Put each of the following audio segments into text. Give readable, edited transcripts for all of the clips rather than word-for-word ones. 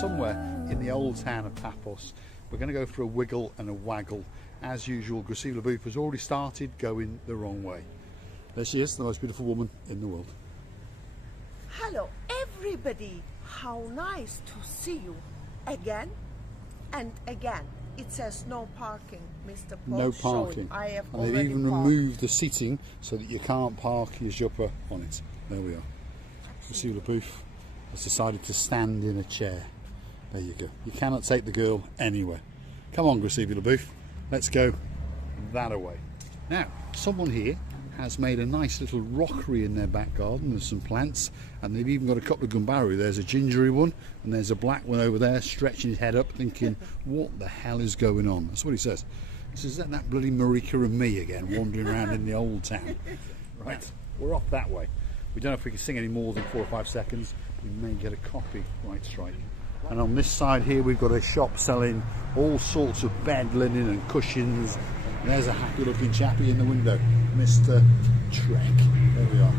somewhere in the old town of Paphos. We're going to go for a wiggle and a waggle. As usual, Gracila Booth has already started going the wrong way. There she is, the most beautiful woman in the world. Hello everybody, how nice to see you again and again. It says no parking, Mr. Paul. No parking. I have and already they've even parked. removed the seating so that you can't park your jupper on it. There we are. Gracila Booth has decided to stand in a chair. There you go. You cannot take the girl anywhere. Come on, Gracila Booth. Let's go that away. Now, someone here has made a nice little rockery in their back garden. There's some plants, and they've even got a couple of gumbaru. There's a gingery one, and there's a black one over there stretching his head up thinking, what the hell is going on? That's what he says. He says, is that bloody Marika and Me again, wandering around in the old town? Right, we're off that way. We don't know if we can sing any more than 4 or 5 seconds. We may get a copyright strike. And on this side here, we've got a shop selling all sorts of bed linen and cushions. And there's a happy looking chappie in the window, Mr. Trek. There we are.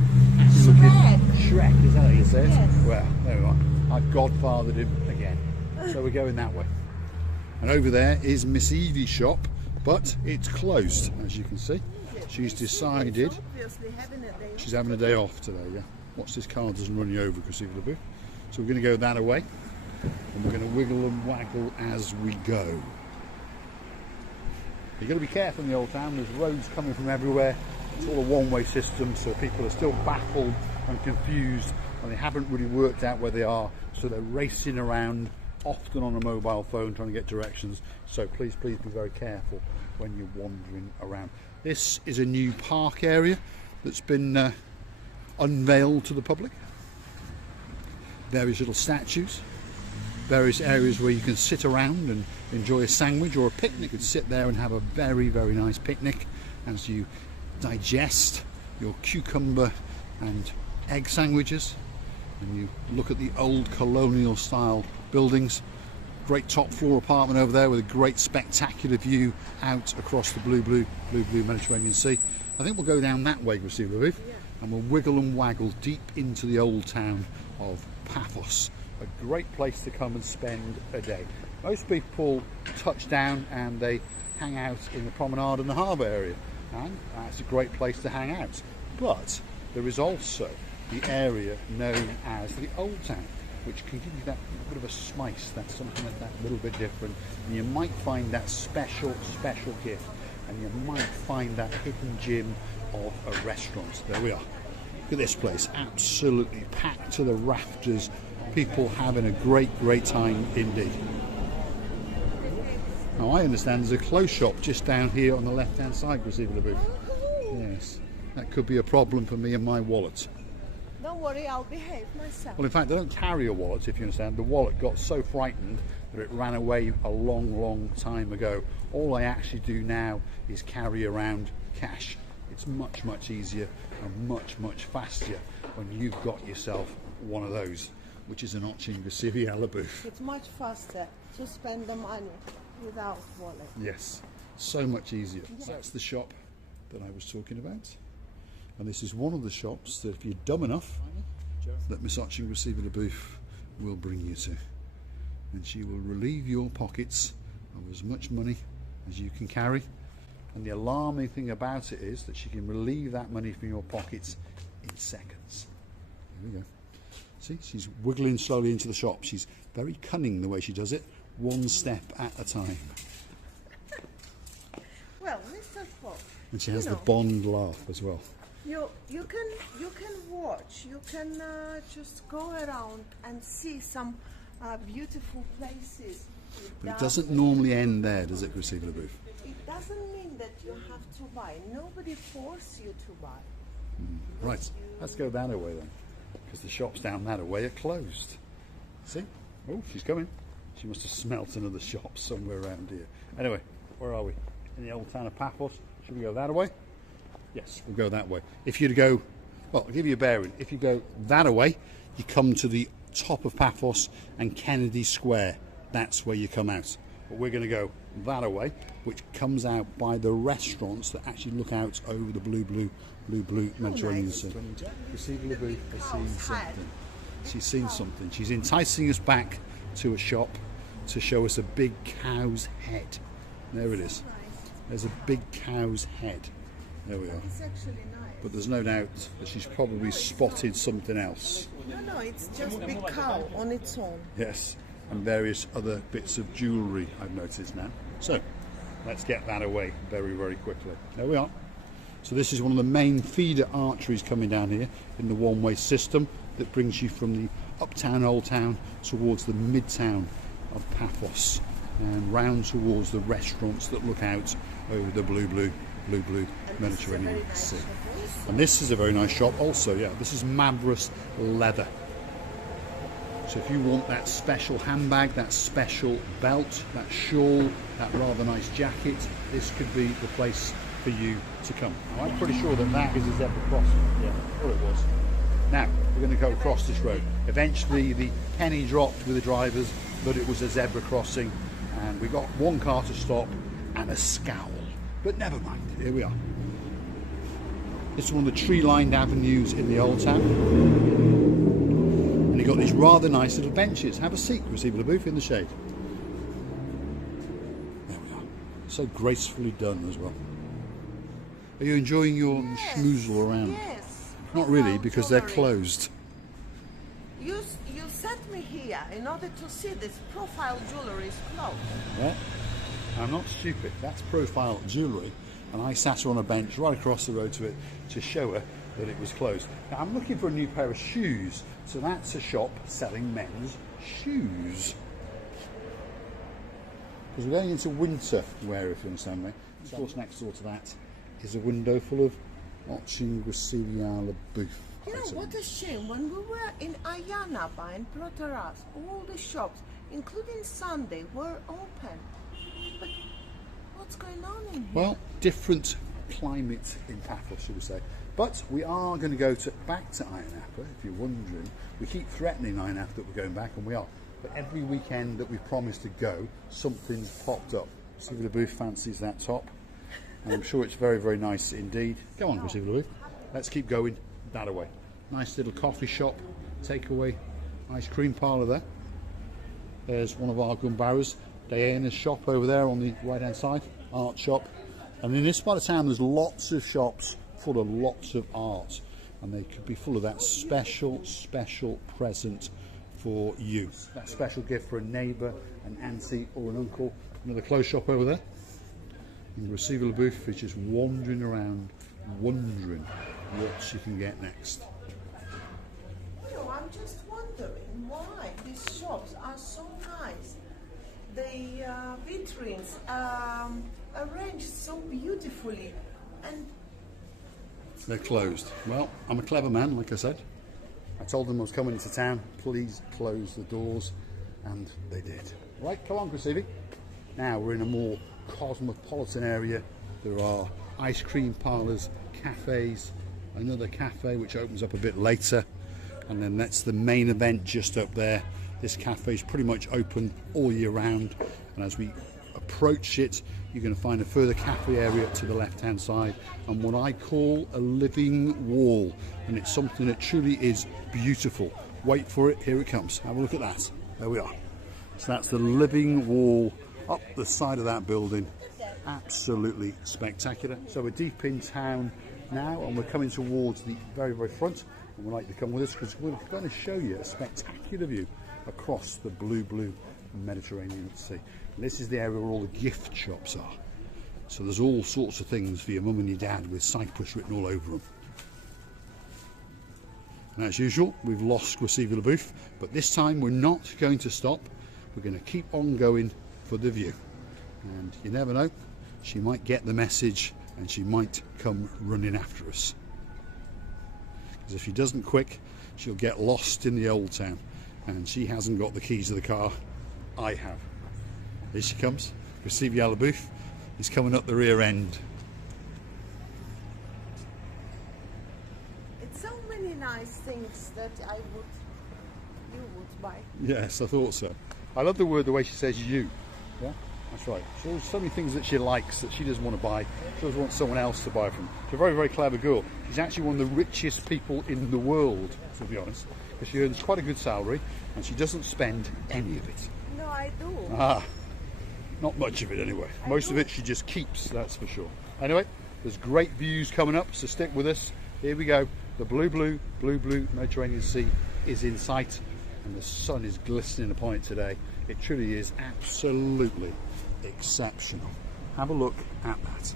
Shrek, is that what you said? Yes. Well, there we are. I've godfathered him again. So we're going that way. And over there is Miss Evie's shop, but it's closed, as you can see. She's decided she's having a day off today, yeah. Watch this car doesn't run you over, Gracila Booth. So we're going to go that away, and we're going to wiggle and waggle as we go. You've got to be careful in the old town. There's roads coming from everywhere. It's all a one-way system, so people are still baffled and confused, and they haven't really worked out where they are, so they're racing around, often on a mobile phone, trying to get directions. So please be very careful when you're wandering around. This is a new park area that's been unveiled to the public. Various little statues, various areas where you can sit around and enjoy a sandwich or a picnic, and sit there and have a very nice picnic as you digest your cucumber and egg sandwiches, and you look at the old colonial style buildings. Great top floor apartment over there with a great spectacular view out across the blue Mediterranean Sea. I think we'll go down that way, Gracila Booth, and we'll wiggle and waggle deep into the old town of Paphos. A great place to come and spend a day. Most people touch down and they hang out in the promenade and the harbour area, and that's a great place to hang out. But there is also the area known as the Old Town, which can give you that bit of a spice, that's something that little bit different, and you might find that special gift, and you might find that hidden gem of a restaurant. There we are. Look at this place, absolutely packed to the rafters. People having a great time indeed. Now I understand there's a clothes shop just down here on the left hand side, Gracila Booth. Yes, that could be a problem for me and my wallet. Don't worry, I'll behave myself. Well, in fact, they don't carry a wallet, if you understand. The wallet got so frightened that it ran away a long time ago. All I actually do now is carry around cash. It's much easier and much faster when you've got yourself one of those, which is an option, Gracila Booth. It's much faster to spend the money without wallet. Yes, so much easier. Yes. So that's the shop that I was talking about. And this is one of the shops that, if you're dumb enough, that Miss Gracila Booth will bring you to. And she will relieve your pockets of as much money as you can carry. And the alarming thing about it is that she can relieve that money from your pockets in seconds. Here we go. See, she's wiggling slowly into the shop. She's very cunning the way she does it, one step at a time. Well, Mr. Paul, and she has the Bond laugh as well. You can watch. You can just go around and see some beautiful places. But it doesn't normally end there, does it, Gracila Booth? It doesn't mean that you have to buy. Nobody forces you to buy. Right, let's go that way then, because the shops down that way are closed. See? Oh, she's coming. She must have smelt another shop somewhere around here. Anyway, where are we? In the old town of Paphos. Should we go that way? Yes, we'll go that way. If you go, well, I'll give you a bearing. If you go that way, you come to the top of Paphos and Kennedy Square. That's where you come out. But we're going to go that way, which comes out by the restaurants that actually look out over the blue Mediterranean Sea. Gracila Booth has seen something. She's seen something. She's enticing us back to a shop to show us a big cow's head. There it is. There's a big cow's head. There we are. It's actually nice. But there's no doubt that she's probably spotted something else. No, it's just big cow on its own. Yes, and various other bits of jewellery I've noticed now. So, let's get that away very, very quickly. There we are. So this is one of the main feeder arteries coming down here in the one-way system that brings you from the uptown Old Town towards the midtown of Paphos and round towards the restaurants that look out over the blue Mediterranean Sea. And this is a very nice shop also, yeah. This is Mavros Leather. So if you want that special handbag, that special belt, that shawl, that rather nice jacket, this could be the place for you to come. Now, I'm pretty sure that that is a zebra crossing. Yeah, I thought it was. Now, we're going to go across this road. Eventually the penny dropped with the drivers, but it was a zebra crossing, and we got one car to stop and a scowl. But never mind, here we are. This is one of the tree-lined avenues in the Old Town. And you've got these rather nice little benches. Have a seat, receive a booth in the shade. There we are. So gracefully done as well. Are you enjoying your schmoozle around? Yes. Not really, because they're closed. You sent me here in order to see this profile jewellery is closed. Yeah. I'm not stupid. That's profile jewellery, and I sat her on a bench right across the road to it to show her that it was closed. Now, I'm looking for a new pair of shoes, so that's a shop selling men's shoes. Because we're going into winter wear, if you understand me. Of course, next door to that is a window full of watching Graciliala booth. You know, what a shame. When we were in Ayanapa and Protaras, all the shops, including Sunday, were open. But what's going on in here? Well, different climate in Paphos, should we say. But we are going to go back to Ayanapa, if you're wondering. We keep threatening Ayanapa that we're going back, and we are. But every weekend that we've promised to go, something's popped up. Receiver Booth fancies that top. And I'm sure it's very, very nice indeed. Go on, Receiver Booth. Let's keep going that away. Nice little coffee shop, takeaway, ice cream parlour there. There's one of our Gumbaras. Diana's shop over there on the right hand side, art shop. And in this part of town there's lots of shops full of lots of art, and they could be full of that special present for you. That special gift for a neighbour, an auntie or an uncle. Another clothes shop over there. And Receiver Booth is just wandering around, wondering what she can get next. You know, I'm just wondering why these shops are so nice. The vitrines arranged so beautifully, and they're closed. Well, I'm a clever man, like I said. I told them I was coming into town, please close the doors, and they did. Right, come on, Gracivi. Now we're in a more cosmopolitan area. There are ice cream parlours, cafes, another cafe which opens up a bit later, and then that's the main event just up there. This cafe is pretty much open all year round, and as we approach it, you're going to find a further cafe area to the left hand side, and what I call a living wall, and it's something that truly is beautiful. Wait for it, here it comes. Have a look at that. There we are. So that's the living wall up the side of that building. Absolutely spectacular. So we're deep in town now, and we're coming towards the very, very front, and we'd like to come with us because we're going to show you a spectacular view across the blue Mediterranean Sea. And this is the area where all the gift shops are. So there's all sorts of things for your mum and your dad with Cyprus written all over them. And as usual, we've lost Receiver Booth, but this time we're not going to stop. We're going to keep on going for the view. And you never know, she might get the message and she might come running after us. Because if she doesn't quick, she'll get lost in the Old Town. And she hasn't got the keys of the car. I have. Here she comes. Receive Yellow Booth. He's coming up the rear end. it's so many nice things that you would buy. Yes, I thought so. I love the way she says you. Yeah? That's right. So there's so many things that she likes that she doesn't want to buy. She doesn't want someone else to buy from. She's a very, very clever girl. She's actually one of the richest people in the world, to be honest, because she earns quite a good salary and she doesn't spend any of it. No, I do. Not much of it anyway. Most of it she just keeps, that's for sure. Anyway, there's great views coming up, so stick with us. Here we go. The blue Mediterranean Sea is in sight and the sun is glistening upon it today. It truly is absolutely exceptional. Have a look at that.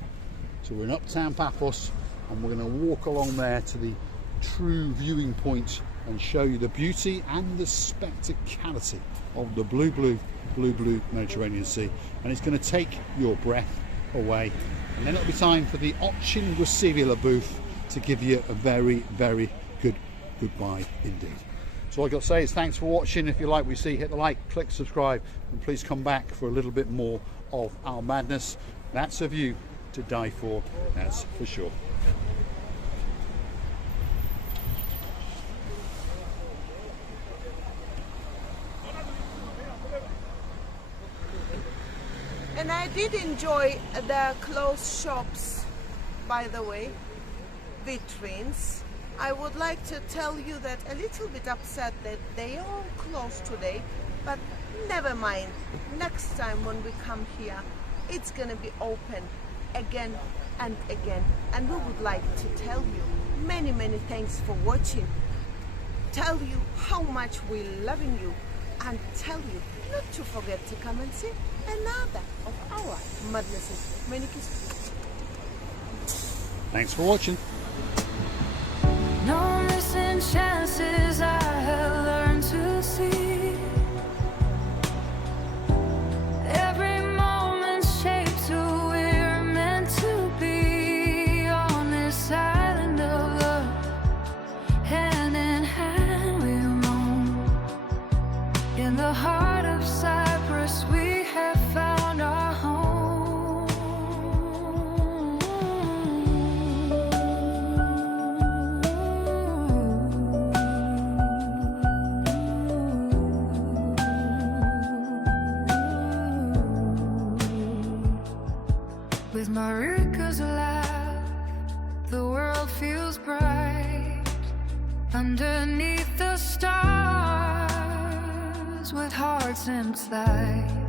So we're in Uptown Paphos and we're going to walk along there to the true viewing point and show you the beauty and the spectacality of the blue Mediterranean Sea, and it's going to take your breath away. And then it'll be time for the Ochin Guasivila booth to give you a very, very good goodbye indeed. So all I've got to say is thanks for watching. If you like what you see, hit the like, click subscribe, and please come back for a little bit more of our madness. That's a view to die for, that's for sure. And I did enjoy the closed shops, by the way, vitrines. I would like to tell you that a little bit upset that they are closed today, but never mind. Next time when we come here, it's gonna be open again and again. And we would like to tell you many, many thanks for watching. Tell you how much we're loving you, and tell you not to forget to come and see another of our madnesses. Many kisses. Thanks for watching. No missing chances I have learned to see. Every moment shapes who we're meant to be. On this island of love, hand in hand we roam. In the heart of Cyprus we have found our home. With Marika's laugh, the world feels bright. Underneath the stars, with hearts inside.